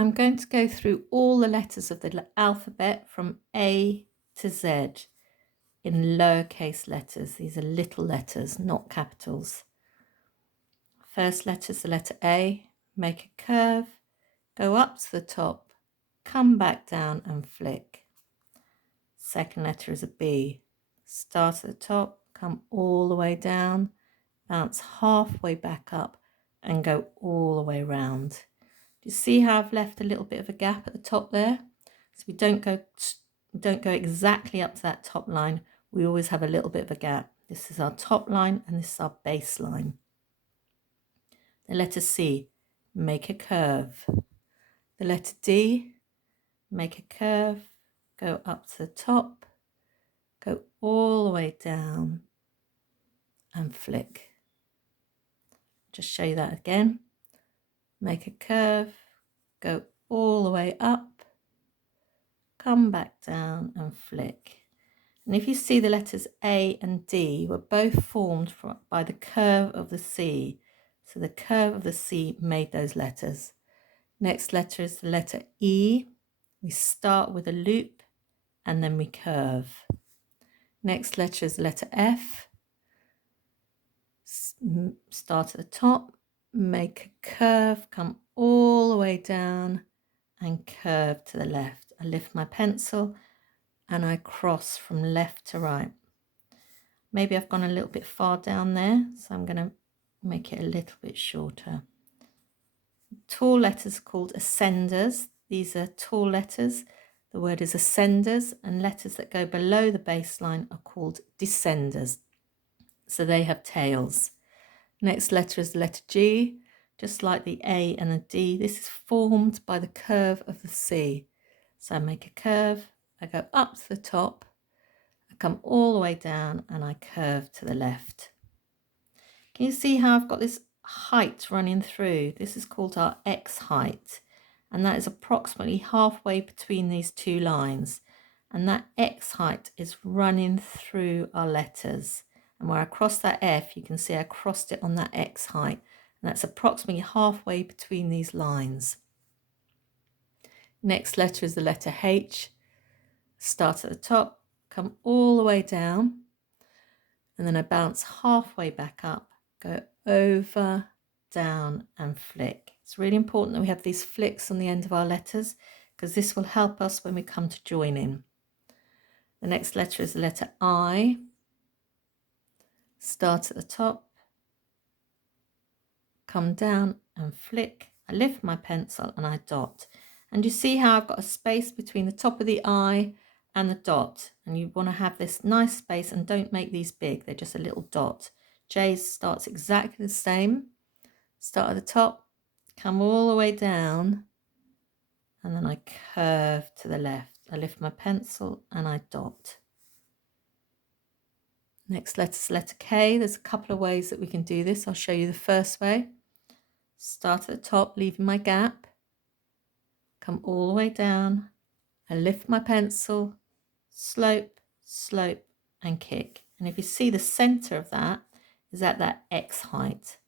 I'm going to go through all the letters of the alphabet from A to Z in lowercase letters. These are little letters, not capitals. First letter is the letter A. Make a curve, go up to the top, come back down and flick. Second letter is a B. Start at the top, come all the way down, bounce halfway back up and go all the way round. Do you see how I've left a little bit of a gap at the top there? So we don't go exactly up to that top line. We always have a little bit of a gap. This is our top line and this is our base line. The letter C, make a curve. The letter D, make a curve, go up to the top, go all the way down and flick. Just show you that again. Make a curve, go all the way up, come back down and flick. And if you see the letters A and D were both formed by the curve of the C. So the curve of the C made those letters. Next letter is the letter E. We start with a loop and then we curve. Next letter is the letter F. Start at the top, make a curve, come all the way down and curve to the left. I lift my pencil and I cross from left to right. Maybe I've gone a little bit far down there, so I'm going to make it a little bit shorter. Tall letters are called ascenders. These are tall letters. The word is ascenders, and letters that go below the baseline are called descenders. So they have tails. Next letter is the letter G. Just like the A and the D, this is formed by the curve of the C. So I make a curve, I go up to the top, I come all the way down and I curve to the left. Can you see how I've got this height running through? This is called our X height, and that is approximately halfway between these two lines. And that X height is running through our letters. And where I crossed that F, you can see I crossed it on that X height. And that's approximately halfway between these lines. Next letter is the letter H. Start at the top, come all the way down, and then I bounce halfway back up, go over, down and flick. It's really important that we have these flicks on the end of our letters because this will help us when we come to joining. The next letter is the letter I. Start at the top, come down and flick. I lift my pencil and I dot. And you see how I've got a space between the top of the I and the dot. And you want to have this nice space and don't make these big. They're just a little dot. J starts exactly the same. Start at the top, come all the way down, and then I curve to the left. I lift my pencil and I dot. Next letter is letter K. There's a couple of ways that we can do this. I'll show you the first way. Start at the top, leaving my gap. Come all the way down. I lift my pencil, slope, slope, and kick. And if you see the center of that is at that X height.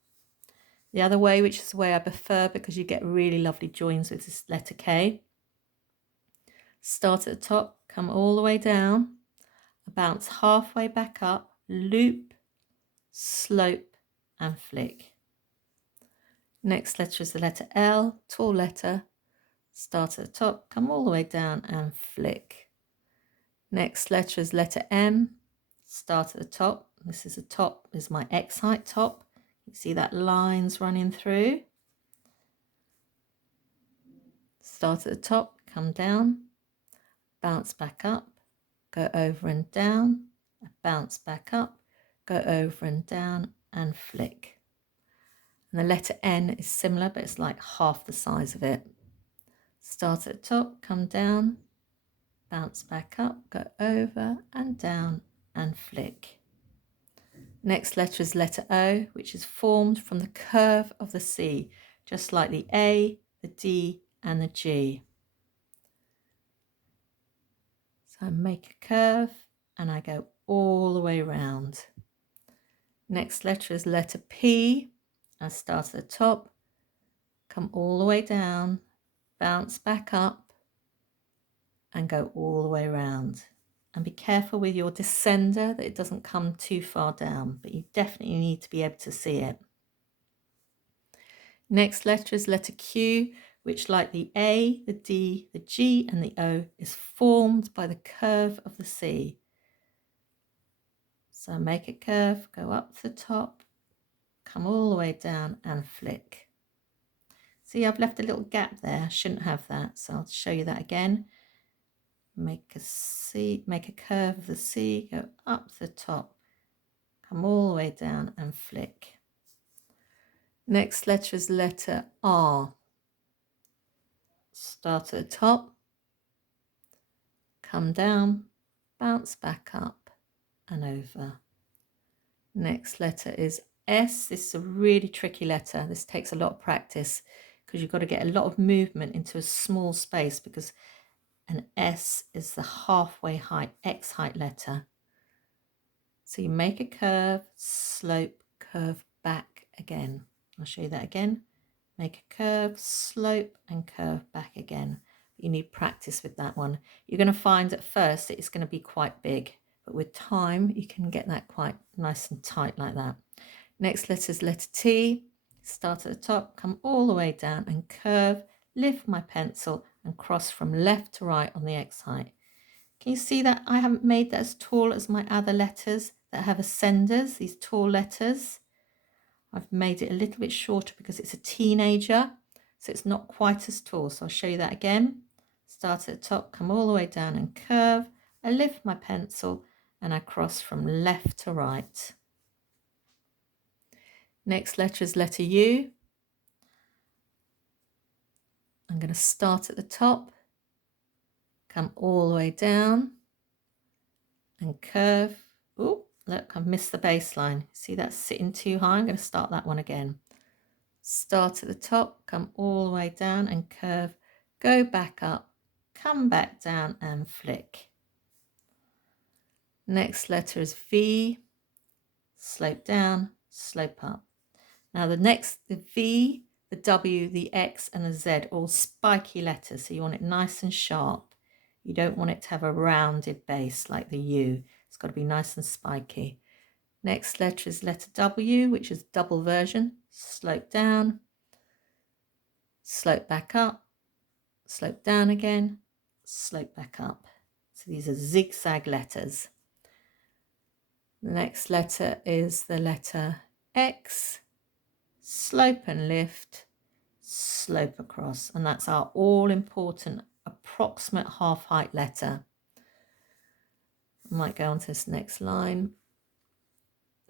The other way, which is the way I prefer because you get really lovely joins with this letter K. Start at the top, come all the way down, bounce halfway back up, loop, slope, and flick. Next letter is the letter L, tall letter. Start at the top, come all the way down and flick. Next letter is letter M. Start at the top. This is the top, is my X height top. You see that lines running through. Start at the top, come down, bounce back up, go over and down, bounce back up, go over and down and flick. And the letter N is similar, but it's like half the size of it. Start at the top, come down, bounce back up, go over and down and flick. Next letter is letter O, which is formed from the curve of the C, just like the A, the D and the G. So I make a curve and I go all the way around. Next letter is letter P. I start at the top, come all the way down, bounce back up and go all the way around. And be careful with your descender that it doesn't come too far down, but you definitely need to be able to see it. Next letter is letter Q, which, like the A, the D, the G and the O, is formed by the curve of the C. So make a curve, go up to the top, come all the way down and flick. See, I've left a little gap there. I shouldn't have that, so I'll show you that again. Make a C, make a curve of the C, go up to the top, come all the way down and flick. Next letter is letter R. Start at the top, come down, bounce back up and over. Next letter is S. This is a really tricky letter. This takes a lot of practice because you've got to get a lot of movement into a small space, because an S is the halfway height, X height letter. So you make a curve, slope, curve back again. I'll show you that again. Make a curve, slope and curve back again. You need practice with that one. You're going to find at first it's going to be quite big, but with time you can get that quite nice and tight like that. Next letter is letter T. Start at the top, come all the way down and curve, lift my pencil and cross from left to right on the X height. Can you see that I haven't made that as tall as my other letters that have ascenders, these tall letters? I've made it a little bit shorter because it's a teenager, so it's not quite as tall. So I'll show you that again. Start at the top, come all the way down and curve. I lift my pencil and I cross from left to right. Next letter is letter U. I'm going to start at the top, come all the way down and curve. Oh, look, I've missed the baseline. See, that's sitting too high. I'm going to start that one again. Start at the top, come all the way down and curve, go back up, come back down and flick. Next letter is V. Slope down, slope up. Now the V, the W, the X and the Z, all spiky letters, so you want it nice and sharp. You don't want it to have a rounded base like the U. It's got to be nice and spiky. Next letter is letter W, which is double version. Slope down, slope back up, slope down again, slope back up. So these are zigzag letters. The next letter is the letter X. Slope and lift, slope across, and that's our all-important approximate half-height letter. I might go on to this next line.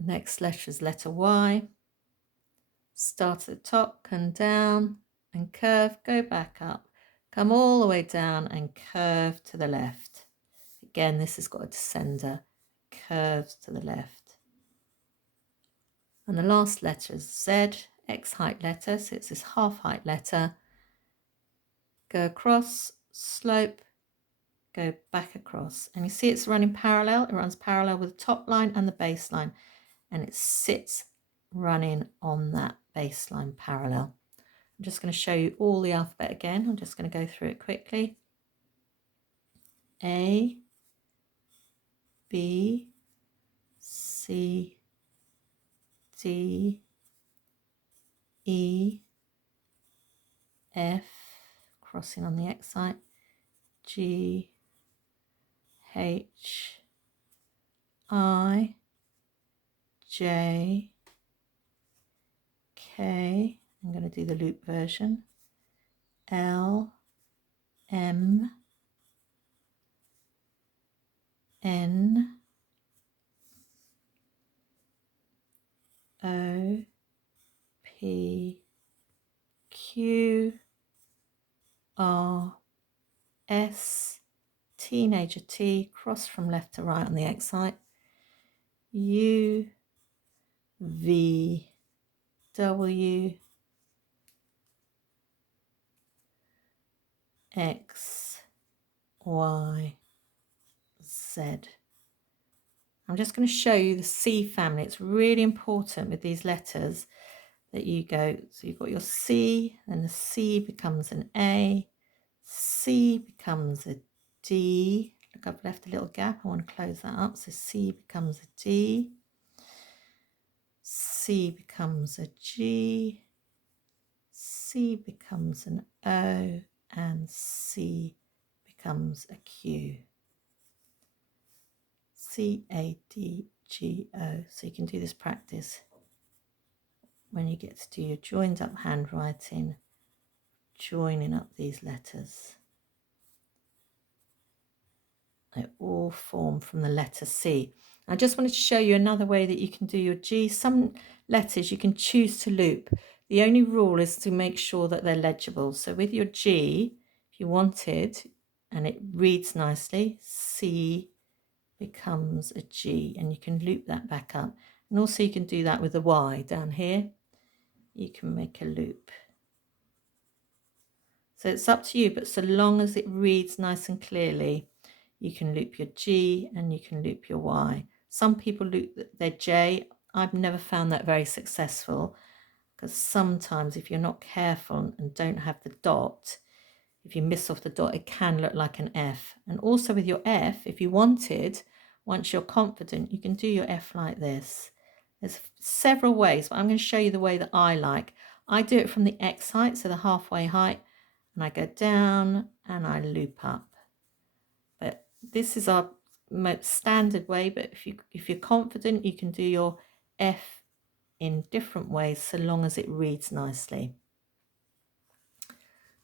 Next letter is letter Y. Start at the top, come down and curve, go back up, come all the way down and curve to the left. Again, this has got a descender, curves to the left. And the last letter is Z, X height letter, so it's this half height letter. Go across, slope, go back across. And you see it's running parallel. It runs parallel with the top line and the baseline. And it sits running on that baseline parallel. I'm just going to show you all the alphabet again. I'm just going to go through it quickly. A, B, C, D, E, F, crossing on the X height, G, H, I, J, K, I'm going to do the loop version, L, M, N, O, P, Q, R, S, teenager T, cross from left to right on the X height, U, V, W, X, Y, Z. I'm just going to show you the C family. It's really important with these letters that you go, so you've got your C, then the C becomes an A, C becomes a D. Look, I've left a little gap. I want to close that up. So C becomes a D. C becomes a G. C becomes an O. And C becomes a Q. C, A, D, G, O. So you can do this practice when you get to do your joined up handwriting, joining up these letters. They all form from the letter C. I just wanted to show you another way that you can do your G. Some letters you can choose to loop. The only rule is to make sure that they're legible. So with your G, if you wanted, and it reads nicely, C becomes a G, and you can loop that back up. And also you can do that with the Y down here. You can make a loop. So it's up to you, but so long as it reads nice and clearly, you can loop your G and you can loop your Y. Some people loop their J. I've never found that very successful because sometimes if you're not careful and don't have the dot, if you miss off the dot, it can look like an F. And also with your F, if you wanted, once you're confident, you can do your F like this. There's several ways, but I'm going to show you the way that I like. I do it from the X height, so the halfway height, and I go down and I loop up. But this is our most standard way, but if you're confident, you can do your F in different ways so long as it reads nicely.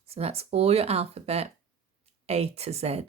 So that's all your alphabet A to Z.